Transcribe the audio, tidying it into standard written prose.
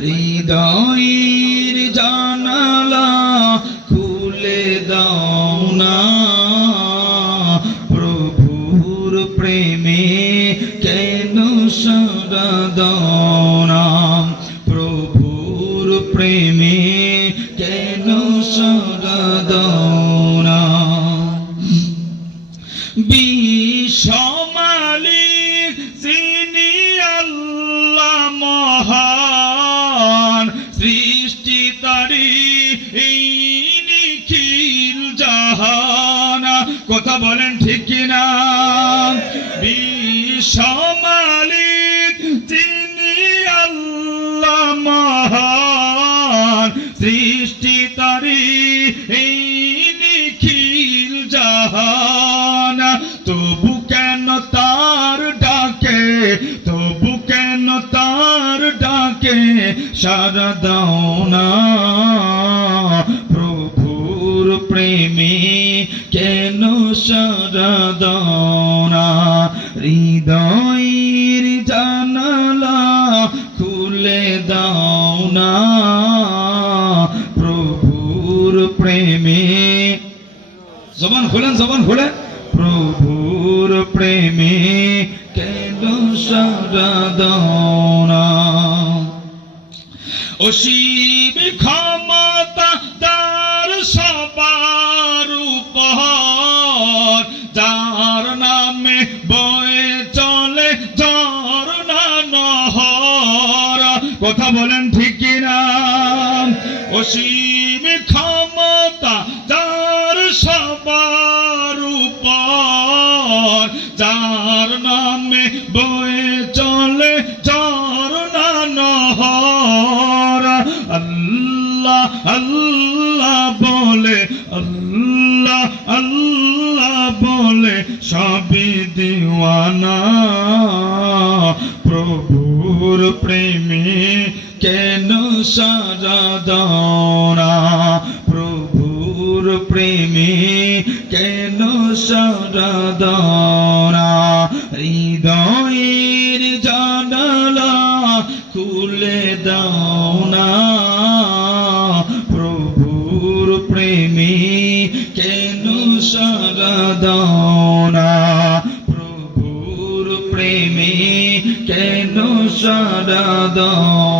হৃদয়ের জানালা খুলে দাও না, প্রভুর প্রেমে কেন সাড়া দাও না, প্রভুর প্রেমে কেন সাড়া দাও না। বিশ্বমালিক যিনি আল্লাহ মহান, সৃষ্টি তারি এই নিখিল জাহান। কথা বলেন ঠিক কিনা? বিশ্বমালিক যিনি আল্লাহ মহান, সৃষ্টি তারি এই নিখিল জাহান। তবু কেন তার ডাকে, তবু কেন তার ডাকে সাড়া দাও না, প্রভুর প্রেমে কেন সাড়া দাও না। হৃদয়ের জানালা খুলে দাও না, প্রভুর প্রেমে। জবান খোলেন, জবান খোলেন। প্রভুর প্রেমে কেন সাড়া দাও না। অসীম ক্ষমতা তার সবার উপর, যার নামে বয়ে চলে ঝরনা নহর। কথা বলেন ঠিক কিনা? অসীম ক্ষমতা যার সবার উপর, যার নামে বয়ে চলে ঝরনা নহর। আল্লাহ আল্লাহ বলে, আল্লাহ আল্লাহ বলে সবই দিওয়ানা, প্রভুর প্রেমে কেন সাড়া দাও না, প্রভুর প্রেমে কেন সাড়া দাও না। হৃদয়ের জানালা খুলে দাও না, প্রভুর প্রেমে কেন সাড়া দাও না, প্রভুর প্রেমে কেন সাড়া দাও